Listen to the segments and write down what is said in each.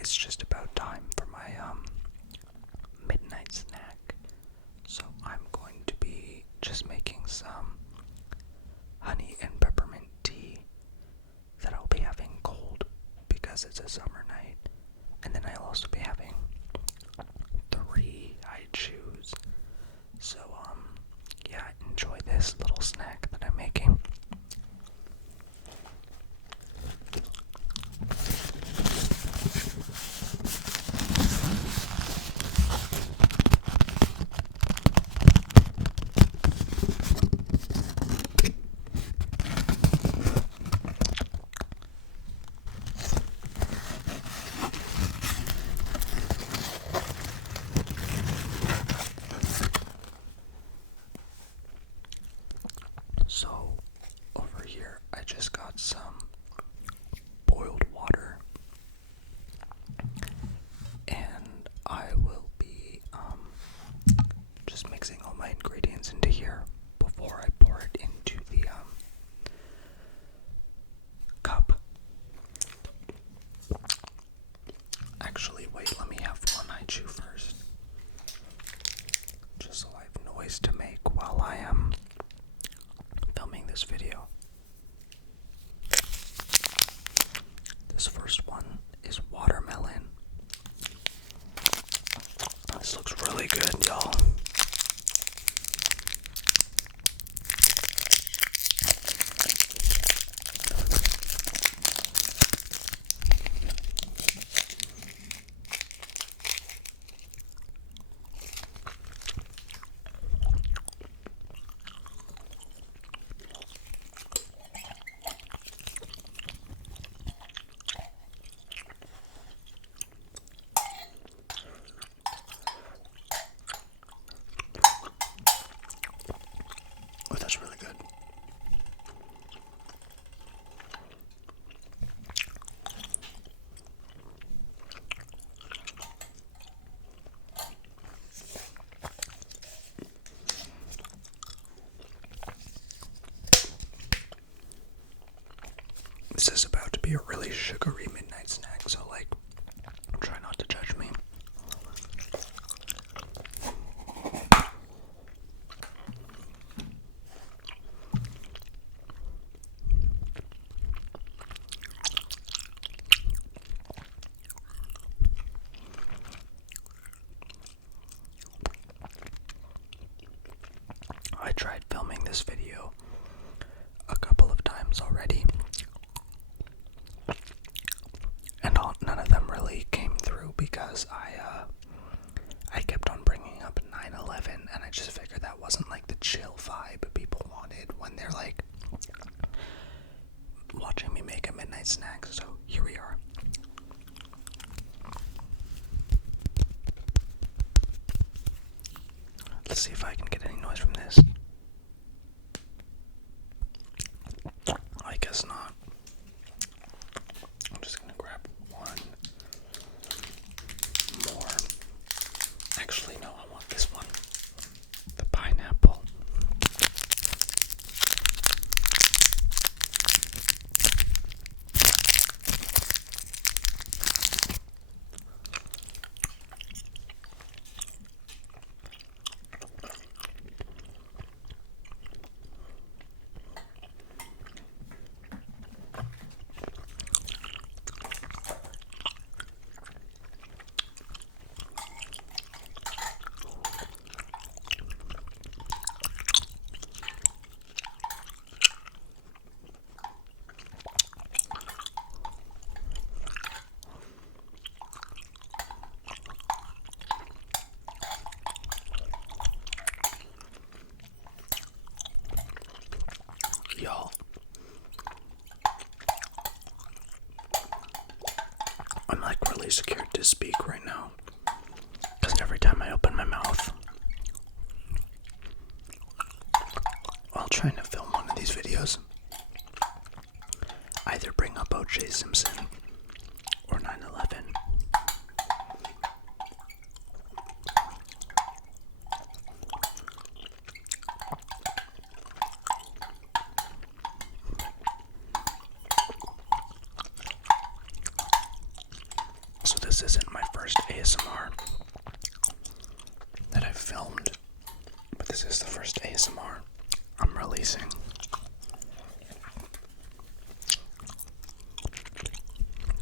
it's just about time for my midnight snack. So I'm going to be just making some honey and peppermint tea that I'll be having cold because it's a summer night. And then I'll also be having 3 chews. So yeah, enjoy this little snack that I'm making. So, over here, I just got some boiled water, and I will be just mixing all my ingredients into here before I pour it into the cup. Actually, wait, let me have one chew first, just so I have noise to make while I am filming this video. This first one is watermelon. This looks really good, y'all. Oh, that's really good. This is about to be a really sugary midnight snack, so try not to judge me. I tried filming this video a couple of times already, and none of them really came through because I kept on bringing up 9/11, and I just figured that wasn't the chill vibe people wanted when they're watching me make a midnight snack. So here we are. Let's see if I can get any noise from this. I guess not. I'm just gonna grab one more. Actually, no, I want this one. The pineapple. Y'all, I'm really scared to speak right now, because every time I open my mouth while trying to film one of these videos, I either bring up O.J. Simpson or 9/11. ASMR that I've filmed, but this is the first ASMR I'm releasing.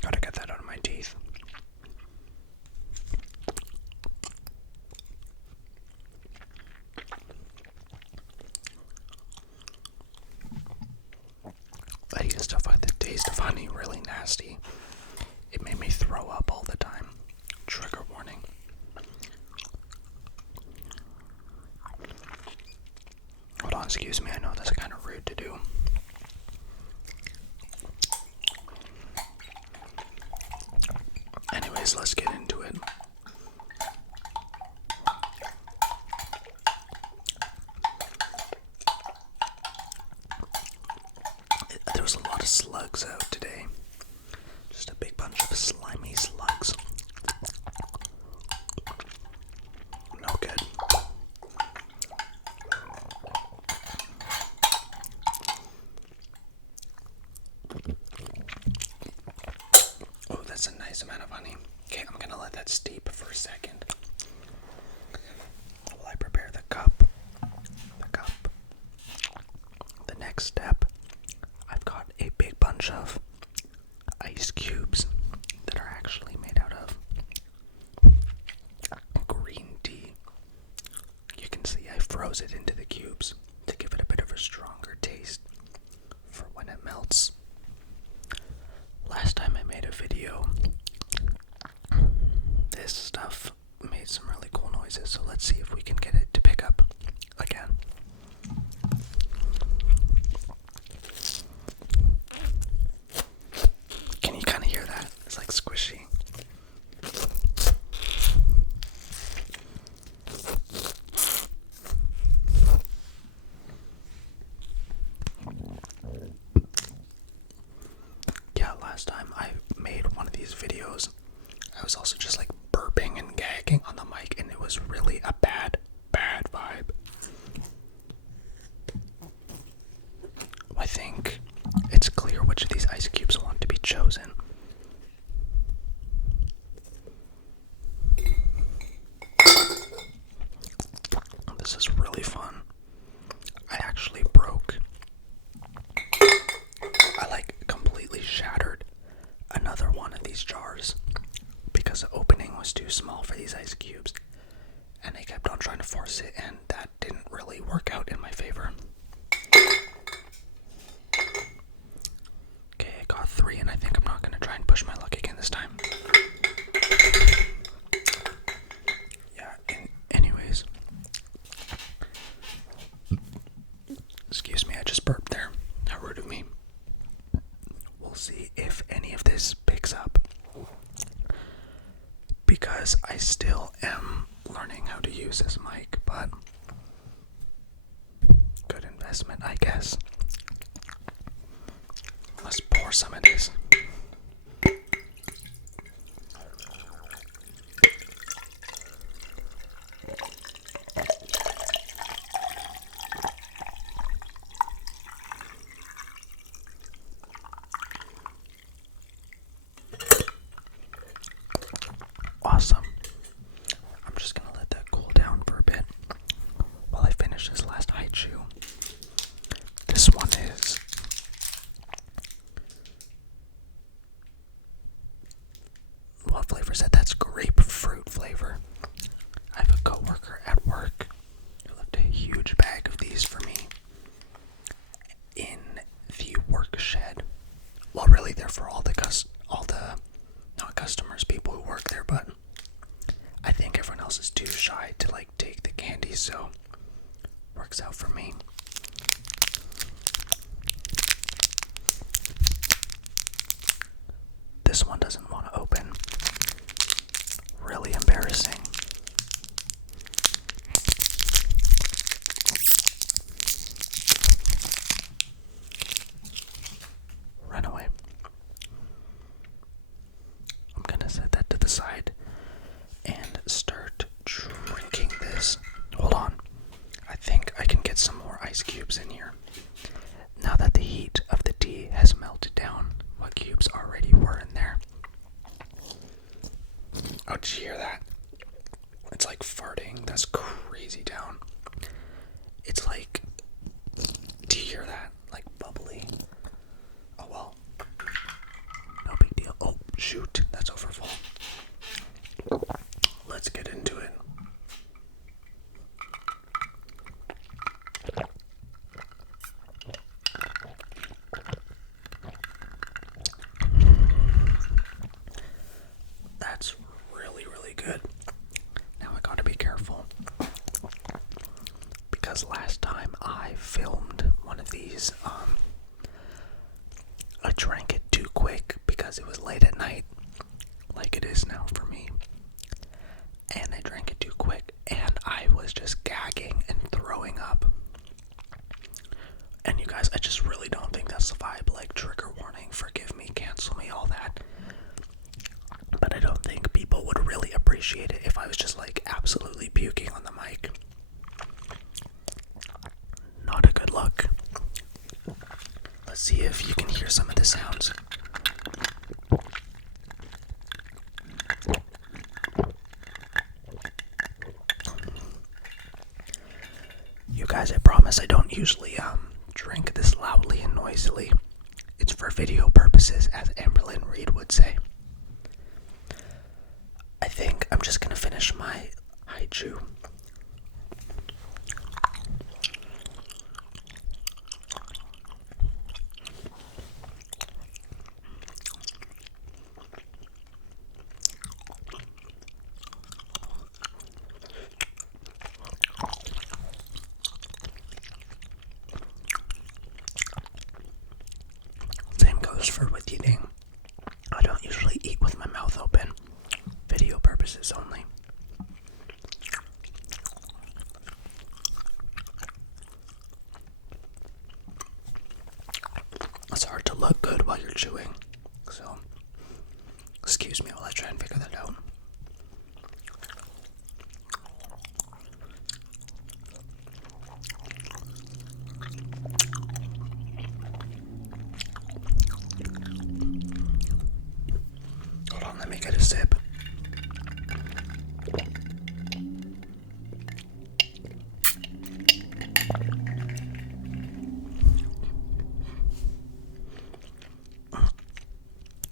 Gotta get that out of my teeth. I used to find the taste of honey really nasty. It made me throw up all the time. Trigger warning. Hold on, excuse me, I know that's kind of rude to do. Anyways, let's get into it. There was a lot of slugs out today. Just a big bunch of slimy slugs. No good. Oh, that's a nice amount of honey. Okay, I'm gonna let that steep for a second. While I prepare the cup. The next step, I've got a big bunch of ice cubes that are actually made out of green tea. You can see I froze it into the cubes to give it a bit of a stronger taste for when it melts. Last time I made a video, this stuff made some really cool noises, so let's see if we can get it to pick up again. Can you kind of hear that? It's like squishy. Yeah, last time I made one of these videos, I was also just like burping and gagging on the mic, and it was really a bad vibe. I think it's clear which of these ice cubes want to be chosen. This is really fun. I actually completely shattered another one of these jars because the opening was too small for these ice cubes, and I kept on trying to force it, and that didn't really work out in my favor. Okay, I got 3, and I think I'm not going to try and push my luck again this time. Yeah, anyways. Excuse me, I just burped there. How rude of me. We'll see if any of this picks up, because I still am learning how to use this mic, but good investment, I guess. Let's pour some of this. Awesome. I'm just gonna let that cool down for a bit while I finish this last high chew. This one is what flavor is that? That's grapefruit flavor. I have a coworker at work who left a huge bag of these for me in the work shed. Well, really, they're for all the not customers, people who work there, but I think everyone else is too shy to like take the candies, so works out for me. This one doesn't want to open. Really embarrassing. Run away. I'm gonna set that to the side and start drinking this. Hold on. I think I can get some more ice cubes in here. Now that the heat of the tea has melted down what cubes already were in there, Oh, did you hear that? It's like farting. That's crazy down. It's like, do you hear that? Like bubbly. Oh well. No big deal. Oh, shoot. That's overfull. Let's get into it. That's really, really good. Now I gotta be careful. Because last time I filmed one of these, I drank it too quick because it was late at night, like it is now for me. And I drank it too quick, and I was just gagging and throwing up. And you guys, I just really don't think that's the vibe. Like, trigger warning, forgive me, cancel me, all that. But I don't think people would really appreciate it if I was just like absolutely puking on the mic. Not a good look. Let's see if you can hear some of the sounds. You guys, I promise I don't usually drink this loudly and noisily. It's for video purposes, as Amberlynn Reed would say. I think I'm just gonna finish my haichu. Same goes for with eating. I don't usually eat with my mouth open. Video purposes only. It's hard to look good while you're chewing, so excuse me while I try and figure that out. Hold on, let me get a sip.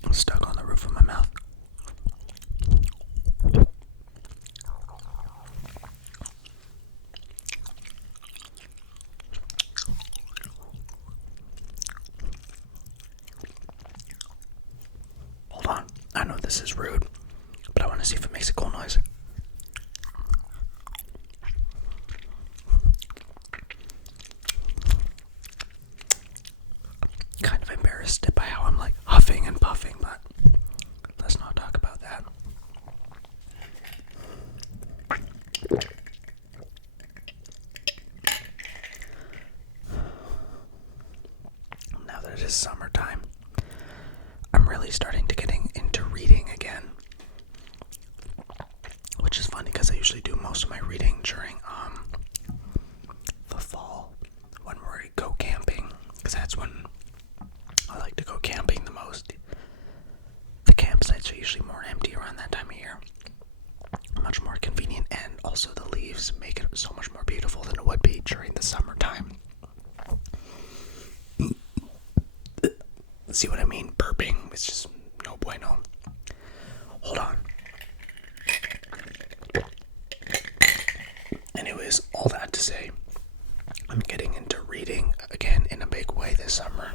I'm stuck on the roof of my mouth. Hold on, I know this is rude, but I want to see if it makes a cool noise. Kind of embarrassed by how I'm like huffing and puffing, but let's not talk about that. Now that it is summertime, I'm really starting to getting into reading again, which is funny because I usually do most of my reading during the fall when we go camping, because that's when I like to go camping the most. The campsites are usually more empty around that time of year. Much more convenient, and also the leaves make it so much more beautiful than it would be during the summertime. See what I mean? Burping. It's just no bueno. Hold on. Anyways, all that to say, I'm getting into reading again in a big way this summer.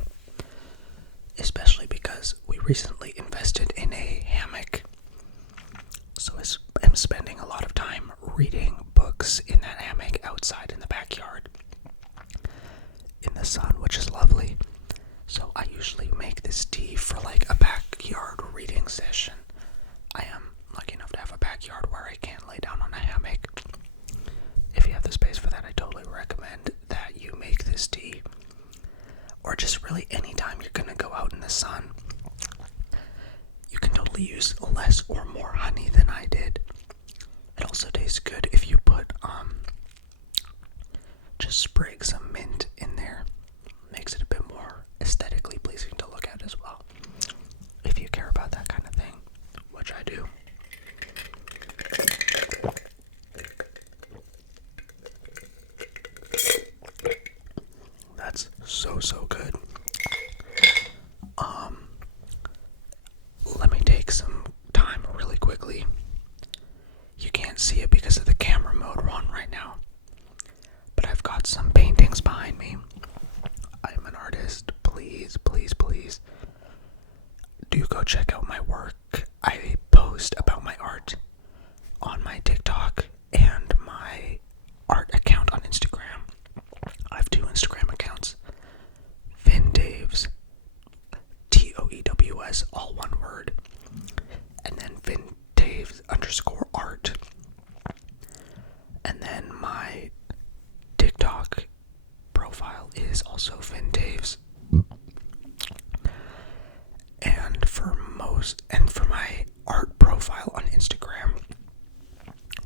Especially because we recently invested in a hammock. So I'm spending a lot of time reading books in that hammock outside in the backyard in the sun, which is lovely. So I usually make this tea for like a backyard reading session. I am lucky enough to have a backyard where I can lay down on a hammock. If you have the space for that, I totally recommend that you make this tea. Or just really anytime you're gonna go out in the sun. You can totally use less or more honey than I did. It also tastes good if you put just sprigs of mint in there. Makes it a bit more aesthetically pleasing to look at as well. If you care about that kind of thing, which I do. really, you can't see it because of the camera mode we're on right now. But I've got some paintings behind me. I'm an artist. Please, please, please do go check out my work. I post about my art on my TikTok and my art account on Instagram. I have 2 Instagram accounts. finntoews, TOEWS, all one word. And then finntoews_art. And then my TikTok profile is also finntoews. And for my art profile on Instagram,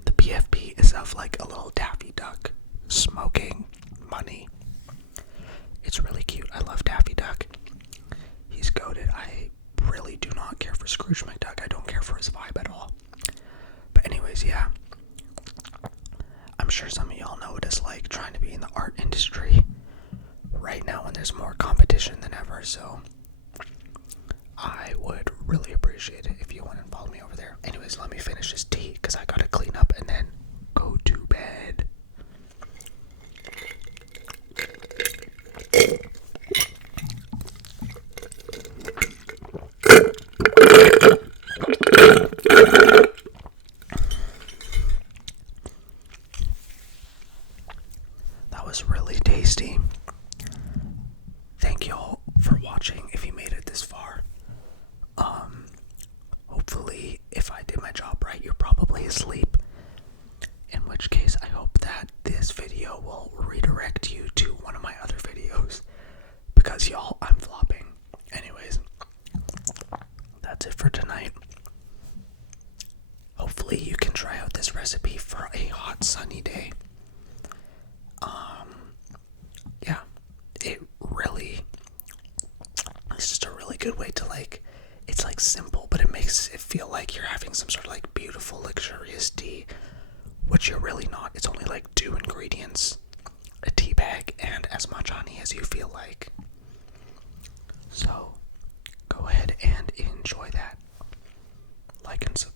the PFP is of like a little Daffy Duck smoking money. It's really cute. I love Daffy Duck. He's goated. I really do not care for Scrooge McDuck. I don't care for his vibe at all. But anyways, yeah. I'm sure some of y'all know what it's like trying to be in the art industry right now when there's more competition than ever, so I would really appreciate it if you went and followed me over there. Anyways, let me finish this tea because I gotta clean up and then go to bed. That was really tasty. Thank y'all for watching if you made it this far. Hopefully, if I did my job right, you're probably asleep. In which case, I hope that this video will redirect you to one of my other videos. Because y'all, I'm flopping. Anyways, that's it for tonight. Hopefully you can try out this recipe for a hot sunny day. Yeah, it's just a really good way to it's like simple, but it makes it feel like you're having some sort of like beautiful, luxurious tea, which you're really not. It's only like 2 ingredients, a tea bag, and as much honey as you feel like. So, go ahead and enjoy that. Like and subscribe.